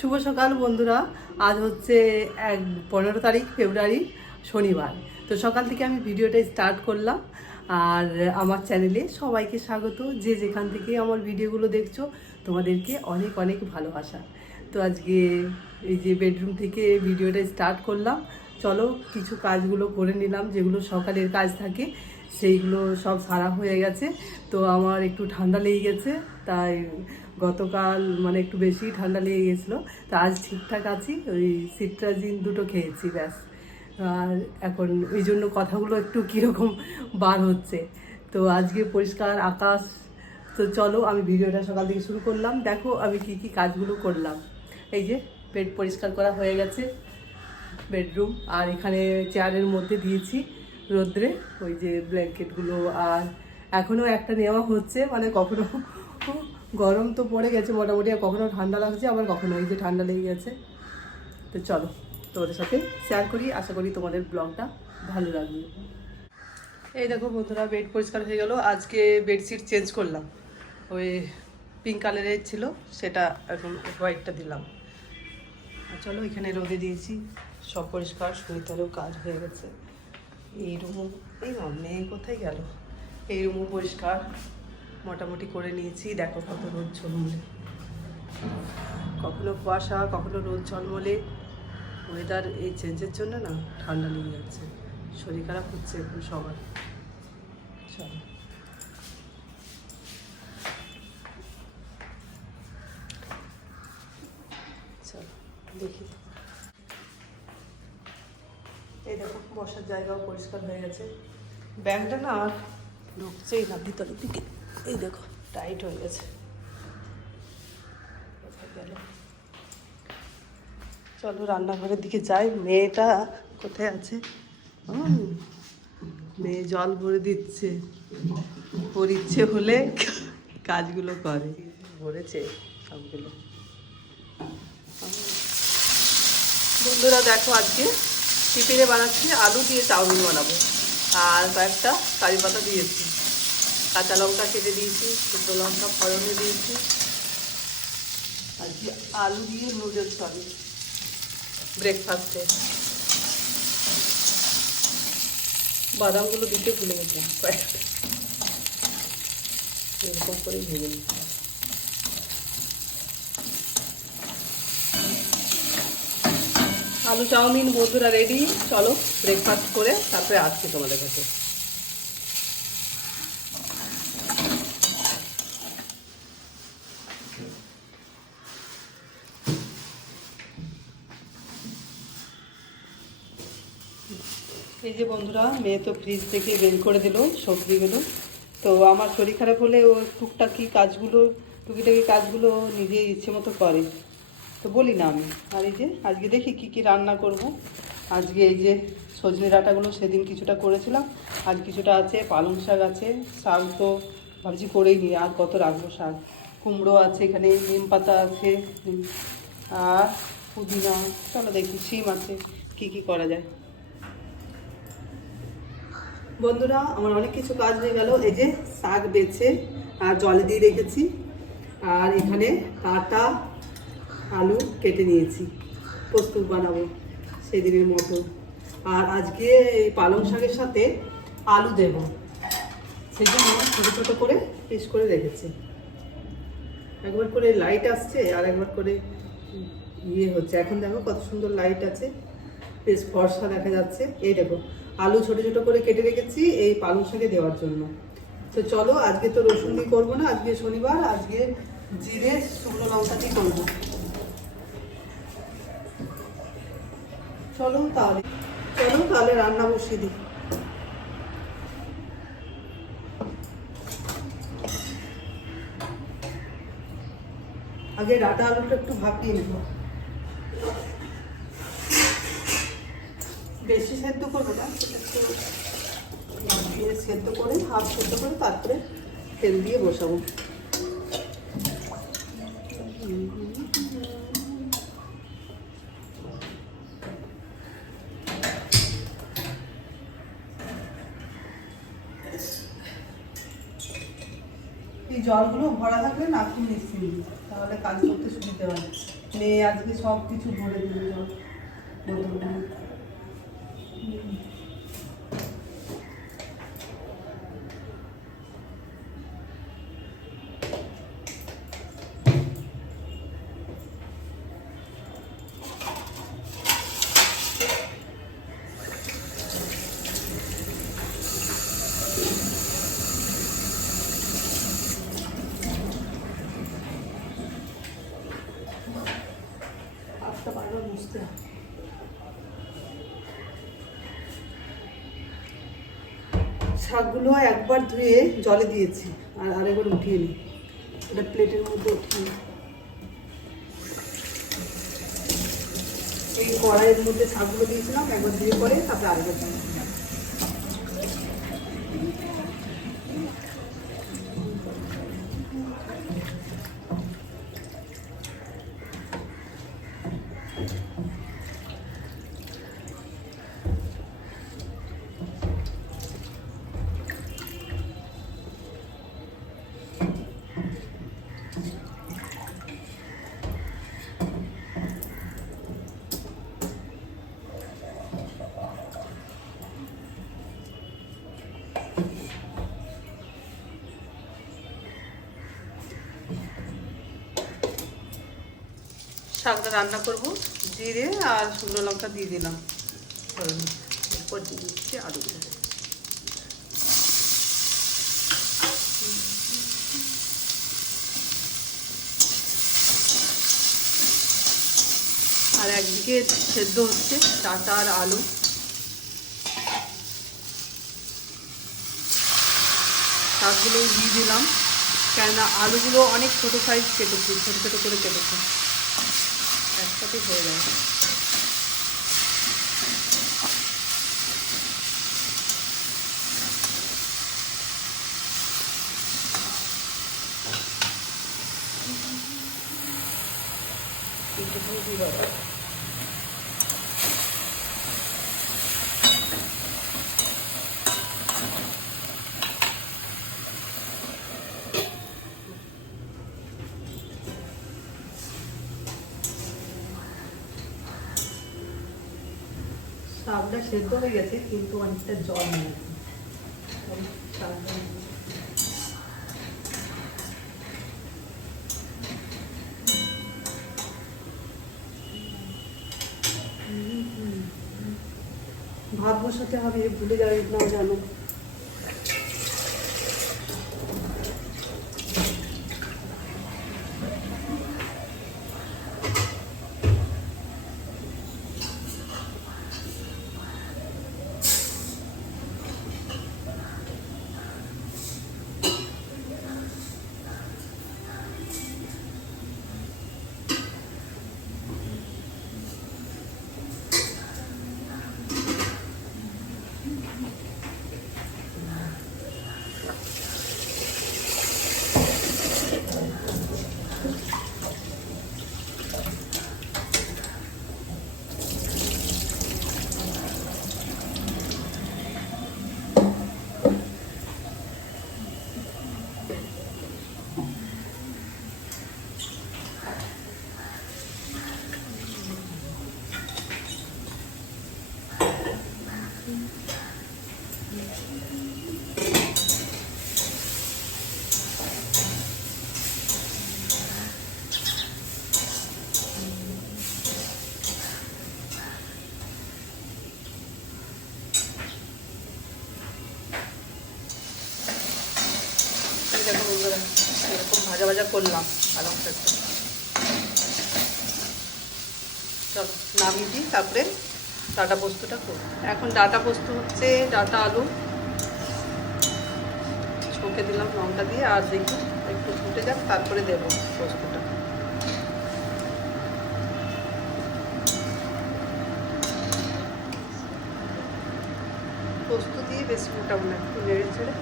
শুভ সকাল বন্ধুরা। আজ হচ্ছে এক পনেরো তারিখ, ফেব্রুয়ারি, শনিবার। তো সকাল থেকে আমি ভিডিওটা স্টার্ট করলাম। আর আমার চ্যানেলে সবাইকে স্বাগত। যে যেখান থেকে আমার ভিডিওগুলো দেখছ, তোমাদেরকে অনেক অনেক ভালোবাসা। তো আজকে এই যে বেডরুম থেকে ভিডিওটা স্টার্ট করলাম। চলো কিছু কাজগুলো করে নিলাম, যেগুলো সকালের কাজ থাকে। সেইগুলো সব সারা হয়ে গেছে। তো আমার একটু ঠান্ডা লেগে গেছে, তাই গতকাল মানে একটু বেশি ঠান্ডা লেগে গেছিল। তা আজ ঠিকঠাক আছি, ওই সিট্রাজিন দুটো খেয়েছি, ব্যাস। আর এখন ওই জন্য কথাগুলো একটু কীরকম বার হচ্ছে। তো আজকে পরিষ্কার আকাশ, তো চলো আমি ভিডিওটা সকাল থেকে শুরু করলাম। দেখো আমি কি কি কাজগুলো করলাম। এই যে বেড পরিষ্কার করা হয়ে গেছে, বেডরুম, আর এখানে চেয়ারের মধ্যে দিয়েছি। রোদ্রে, ওই যে ব্ল্যাঙ্কেটগুলো আর এখনও একটা নেওয়া হচ্ছে মানে কখনো গরম তো পড়ে গেছে মোটামুটি, আর কখনো ঠান্ডা লাগছে, আবার কখনো এই যে ঠান্ডা লেগে গেছে। তো চলো, তোমাদের সাথে শেয়ার করি, আশা করি তোমাদের ব্লগটা ভালো লাগবে। এই দেখো বন্ধুরা বেড পরিষ্কার হয়ে গেল, আজকে বেডশিট চেঞ্জ করলাম। ওই পিঙ্ক কালারের ছিল, সেটা এখন হোয়াইটটা দিলাম। আর চলো, এখানে রোদে দিয়েছি, সব পরিষ্কার সুনিতারও কাজ হয়ে গেছে। এই রুমও, এই মেয়ে কোথায় গেল? এই রুমও পরিষ্কার। মোটামুটি করে নিয়েছি। দেখো কত রোদ ঝলমলে। কখনো কুয়াশা, কখনো রোদ ঝলমলে। ওয়েদার এই চেঞ্জের জন্য না, ঠান্ডা লেগে যাচ্ছে। শরীর খারাপ হচ্ছে এখন সবার। চলো। চলো, দেখি এই দেখো বসার জায়গাও পরিষ্কার হয়ে গেছে। ব্যাগটা না আর ঢুকছেই না ভিতরের দিকে। এই দেখো, টাইট হয়ে গেছে। চলো রান্নাঘরের দিকে যাই। মেয়েটা কোথায় আছে? মেয়ে জল ভরে দিচ্ছে। ওর ইচ্ছে হলে কাজগুলো করে। ভরেছে সবগুলো। বন্ধুরা দেখো আজকে টিফিনে বানাচ্ছি, আলু দিয়ে চাউমিন বানাবো। আর কয়েকটা কারি পাতা দিয়েছি। কাঁচা লঙ্কা কেটে দিয়েছি, শুকনো লঙ্কা ফড়নে দিয়েছি। আজকে আলু দিয়ে নুডলস হবে। ব্রেকফাস্টে বাদামগুলো দিতে ভুলে গেছিলাম। কয়েকটা। এরকম করে ভেঙে নিচ্ছি। আলু চাউমিন, বন্ধুরা রেডি চলো ব্রেকফাস্ট করে তারপরে আসছি তোমাদের কাছে। এই যে বন্ধুরা, মেয়ে তো ফ্রিজ থেকে বের করে দিল সবজিগুলো তো আমার শরীর খারাপ হলে ও টুকটাকি কাজগুলো, টুকিটাকি কাজগুলো নিজে ইচ্ছে মতো করে। তো বলি না আমি। আর এই যে, আজকে দেখি কি কি রান্না করব। আজকে এই যে সজনে ডাঁটাগুলো সেদিন কিছুটা করেছিলাম। আর কিছুটা আছে, পালং শাক আছে, শাক তো ভাবছি করেই নি আর কত রাখব শাক? কুমড়ো আছে এখানে, নিম পাতা আছে, আর পুদিনা। চলো দেখি, শিম আছে, কি কি করা যায়। বন্ধুরা, আমার অনেক কিছু কাজ হয়ে গেল। এই যে শাক বেছে আর জলে দিয়ে রেখেছি। আর এখানে কাটা আলু কেটে নিয়েছি, পোস্ত বানাবো সেদিনের মতো। আর আজকে এই পালং শাকের সাথে আলু দেব সেই জন্য ছোটো ছোটো করে পিস করে রেখেছি। একবার করে লাইট আসছে আর একবার করে ইয়ে হচ্ছে। এখন দেখো কত সুন্দর লাইট আছে, বেশ ফর্সা দেখা যাচ্ছে। এই দেখো, আলু ছোট ছোট করে কেটে রেখেছি এই পালং শাকে দেওয়ার জন্য। তো চলো, আজকে তো রসুন দিয়ে করব না, আজকে শনিবার, আজকে জিরে, শুকনো লঙ্কা দিয়ে করব। চলো তাহলে চলো তাহলে রান্না বসিয়ে দিই। আগে ডাটা আলুটা একটু ভাপিয়ে নেব। বেশি সেদ্ধ করব না, সেটা একটু সেদ্ধ করে, হাফ সেদ্ধ করে তারপরে তেল দিয়ে বসাবো। এই জলগুলো ভরা থাকলে না খুব নিশ্চিন্ত। তাহলে কাজ করতে সুবিধে হয়। মেয়ে আজকে সব কিছু ভরে দিল। জল বোতলটা শাকগুলো একবার ধুয়ে জলে দিয়েছি, আর আরেকবার উঠিয়ে নিই এটা প্লেটের মধ্যে উঠিয়ে। এই কড়াইয়ের মধ্যে শাকগুলো দিয়েছিলাম, একবার ধুয়ে পরে তারপরে আরেকবার শাকটা রান্না করব জিরে আর শুকনো লঙ্কা দিয়ে দিলাম। এরপর দিয়ে দিচ্ছি আর একদিকে সেদ্ধ হচ্ছে ডাটা আর আলু। শাকগুলো দিয়ে দিলাম। কেননা আলুগুলো অনেক ছোটো সাইজ কেটেছি, ছোটো ছোটো করে কেটেছি। একসাথে হয়ে যাবে। এইটুকু দিয়ে শাকটা সেদ্ধ হয়ে গেছে কিন্তু অনেকটা জল নেই শাকটা ভাত বসাতে হবে ভুলে যাবে না জানো এই দেখো বন্ধুরা এরকম ভাজা ভাজা করলাম শাকটা নামিয়ে দিই, তারপরে ডাটা পোস্তটা করব। এখন ডাটা পোস্ত হচ্ছে ডাটা আলু। ছকে দিলাম লঙ্কা দিয়ে, আর দেখি একটু ফুটে যাক, তারপরে দেবো পোস্তটা পোস্ত দিয়ে বেশি মোটাবো না একটু নেড়ে ছেড়ে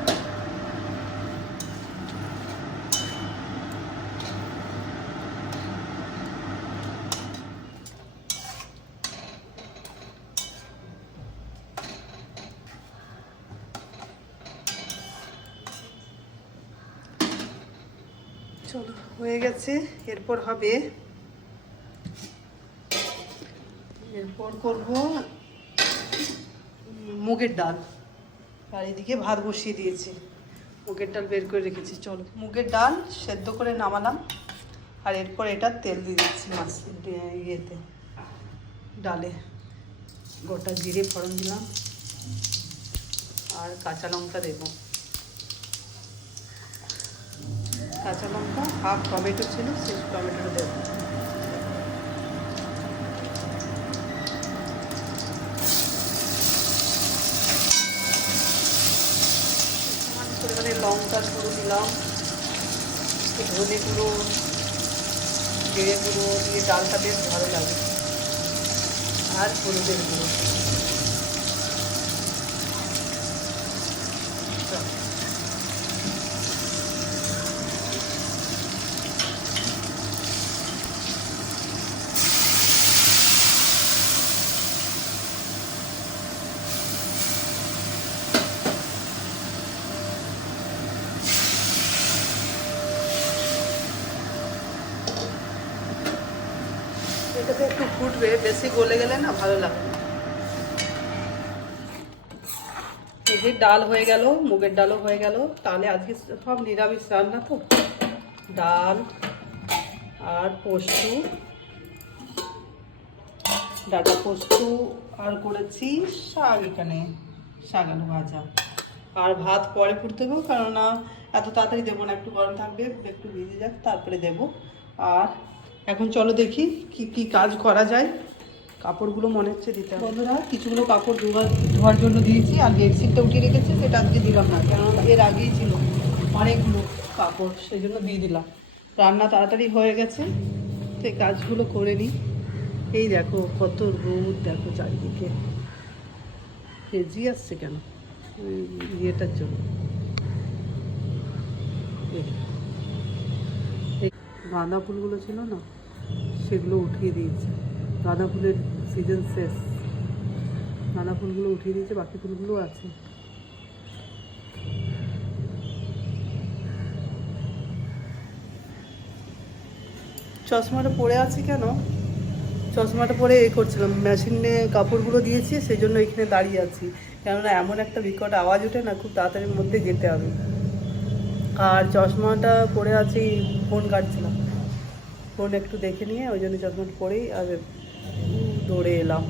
চলো, হয়ে গেছে, এরপর হবে। এরপর করব মুগের ডাল। আর এদিকে ভাত বসিয়ে দিয়েছি। মুগের ডাল বের করে রেখেছি। চলো, মুগের ডাল সেদ্ধ করে নামালাম। আর এরপর এটা তেল দিয়ে দিচ্ছি মাছ ইয়েতে, ডালে। গোটা জিরে ফোড়ন দিলাম। আর কাঁচা লঙ্কা দেবো। কাঁচা লঙ্কা হাফ টমেটো ছিল, সেই টমেটোটা দেবো। পরিমাণে লঙ্কা গুঁড়ো দিলাম, একটু ধনে গুঁড়ো, জিরে গুঁড়ো দিয়ে ডালটা বেশ ভালো লাগে। আর হলুদের গুঁড়ো। একটু ফুটবে, বেশি গলে গেলে না ভালো লাগবে। এই ডাল হয়ে গেল, মুগের ডালও হয়ে গেল। তাহলে আজকে সব নিরামিষ রান্না তো? ডাল আর পোস্ত। ডাটা পোস্ত আর করেছি শাক এখানে, শাক আলু ভাজা। আর ভাত পরে ফুটতে দেবো, কেননা এত তাড়াতাড়ি দেবো না, একটু গরম থাকবে, একটু ভিজে যাক, তারপরে দেবো। আর এখন চলো দেখি কি কি কাজ করা যায়। কাপড়গুলো মনে হচ্ছে দিতে বন্ধুরা, কিছুগুলো কাপড় ধোয়া, ধোয়ার জন্য দিয়েছি, আর বেডশিটটা উঠিয়ে রেখেছি, সেটা আজকে দিলাম না, কেননা এর আগেই ছিল। অনেকগুলো কাপড়, সেই জন্য দিয়ে দিলাম। রান্না তাড়াতাড়ি হয়ে গেছে এই কাজগুলো করে নিই। এই দেখো, কত রোদ, দেখো চারিদিকে। হেজি আসছে কেন? ইয়েটার জন্য। গাঁদা ফুলগুলো ছিল না? সেগুলো উঠিয়ে দিয়েছে। গাঁদা ফুলের সিজন শেষ। গাঁদা ফুলগুলো উঠিয়ে দিয়েছে, বাকি ফুলগুলো আছে। চশমাটা পরে আছে কেন? চশমাটা পরে এ করছিলাম মেশিনে কাপড়গুলো দিয়েছি সেই জন্য এখানে দাঁড়িয়ে আছি। কেননা এমন একটা বিকট আওয়াজ ওঠে না, খুব তাড়াতাড়ির মধ্যে যেতে হবে। আর চশমাটা পরে আছি ফোন কাটছিলাম। ফোন একটু দেখে নিয়ে ওই জন্য চশমাটা পরেই আর দৌড়ে এলাম।